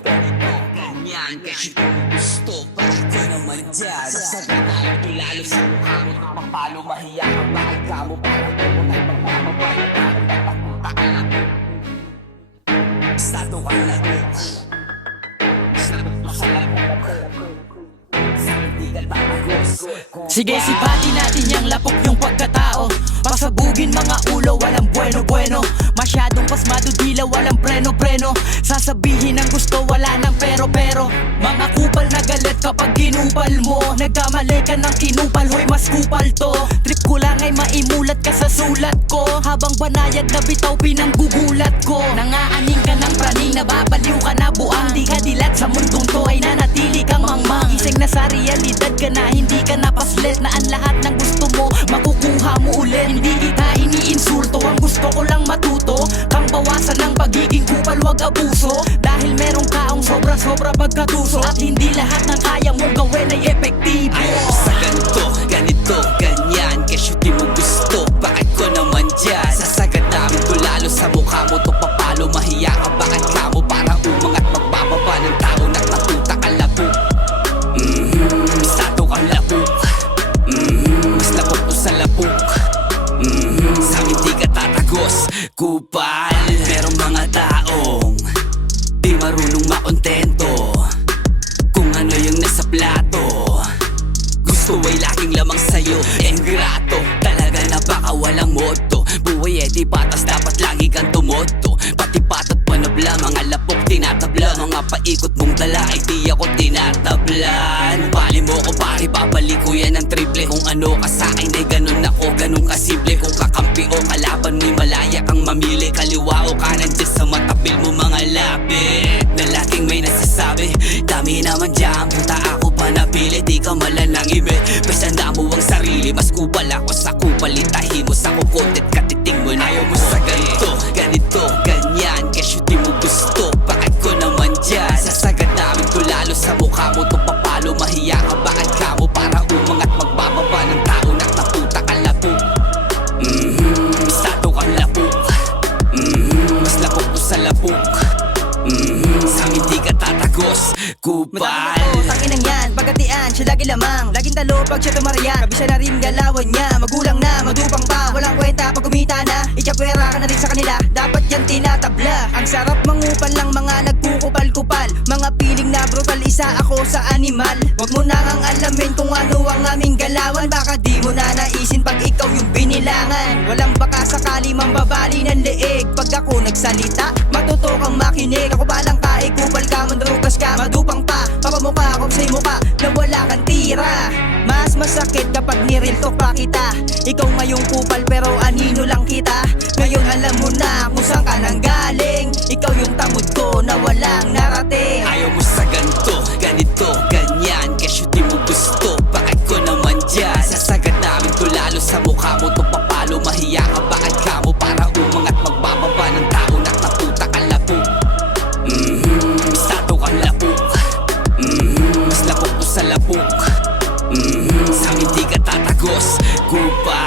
ganyan. Kasi kung gusto, bakit ko naman dyan? Sasabihin ko lalo sa mukha mo, mapalo mahiya ka, bakit ka mo parang mo na magmamabay, parang natapunta ka na. Estado ka na sige, sipatin natin yang lapok yung pagkatao. Pasabugin mga ulo, walang bueno-bueno. Masyadong pasmado, dila, walang preno-preno. Sasabihin ang gusto, wala nang pero-pero. Mga kupal na galit kapag ginupal mo. Nagkamali ka ng kinupal, hoy mas kupal to. Trip ko lang ay maimulat ka sa sulat ko. Habang banayad na bitaw, pinanggugulat ko. Nangaaning ka ng praning, nababaliw ka na buang. Di ka dilat sa mundong to ay nanatili kang mangmang. Gising na sa realidad ka na, hindi ka napaslet. Na ang lahat ng gusto mo, makukuha mo ulit. Hindi kita iniinsulto, ang gusto ko lang matuto kang bawasan ng pagiging kupal, wag abuso. Dahil merong kaong sobra-sobra pagkatuso. At hindi lahat ng kaya mong gawin ay epektibo. ayaw ko sa ganito, ganito, ganyan. Kasi di mo gusto, bakit ko naman dyan? Sasagad namin ko lalo sa mukha mo, to papalo mahiya ka, bakit ka mo para umangat magbababa ng tao na matuta ka lapok. Estado kang lapok. Mas lapok ko sa lapok. Sa akin di ka tatagos, kupal. Merong mga taong di marunong makontento kung ano yung nasa plato. Gusto ay laging lamang sa'yo, ingrato. Talaga na baka walang moto. Buhay di patas, dapat lagi kang tumoto. Pati patat panabla, mga lapok tinatabla. Mga paikot mong dala ay di ako tinatablan. Bali mo ko pare, babalik ko yan ng triple. Kung ano ka sa'kin ay ganun ako, ganun kasimple. Kung kakampi o kalaban mo'y malaya kang mamili. Kaliwa o kanan dyan sa matabil mo mga lapit na laging may nasasabi. Dami naman dyan, punta ako pa napili. Di ka malanang ime, pasanda mo ang sarili. Mas kupal ako sa kupal, itahi mo sa kukot at katiting mo na. Ayaw mo sa ganito, ganito, ganyan. Kasi di mo gusto, bakit ko naman dyan? Sasagad namin ko lalo sa mukha mo, to papalo mahiya ka, bakit ka mo para umangat magbababa ng tao na naputa ka lapok. Estado kang lapok. Mas lapok ko sa lapok. Sa akin di ka tatagos, kupal. Tanginang yan, pagkatian, siya lagi lamang. Laging talo pag siya tumariyan. Kabisa na rin galawan niya. Magulang na, madupang pa. Walang kwenta pag kumita na. Ityapwera ka na rin sa kanila. Dapat yan tinatabla. Ang sarap mangupal lang mga nagkukupal-kupal. Mga piling na brutal, isa ako sa animal. Huwag mo na ang alamin kung ano ang aming galawan. Baka di mo na naisin pag ikaw yung binilangan. Walang baka sakali mambabali ng leeg. Pag ako nagsalita, matuto kang makinig. Ako palang kaikupal ka, mandrugas ka, madupang pa. Papamukha ako sa'y mukha na wala kang tira. Mas masakit kapag niril talk pa kita. Ikaw ngayong kupal pero anino lang kita. Ngayon alam mo na kung saan ka nang galing. Ikaw yung tamod ko na walang narating. Ayaw mo sa ganito, ganito, ganyan. Kasi di mo gusto, bakit ko naman dyan? Sasagad namin ko lalo sa mukha mo, to papalo mahiya ka, bakit ka mo para umangat magbababa ng tao na naputa ka lapok. Estado kang lapok. Mas lapok ko sa lapok. Sa akin di ka tatagos, kupal.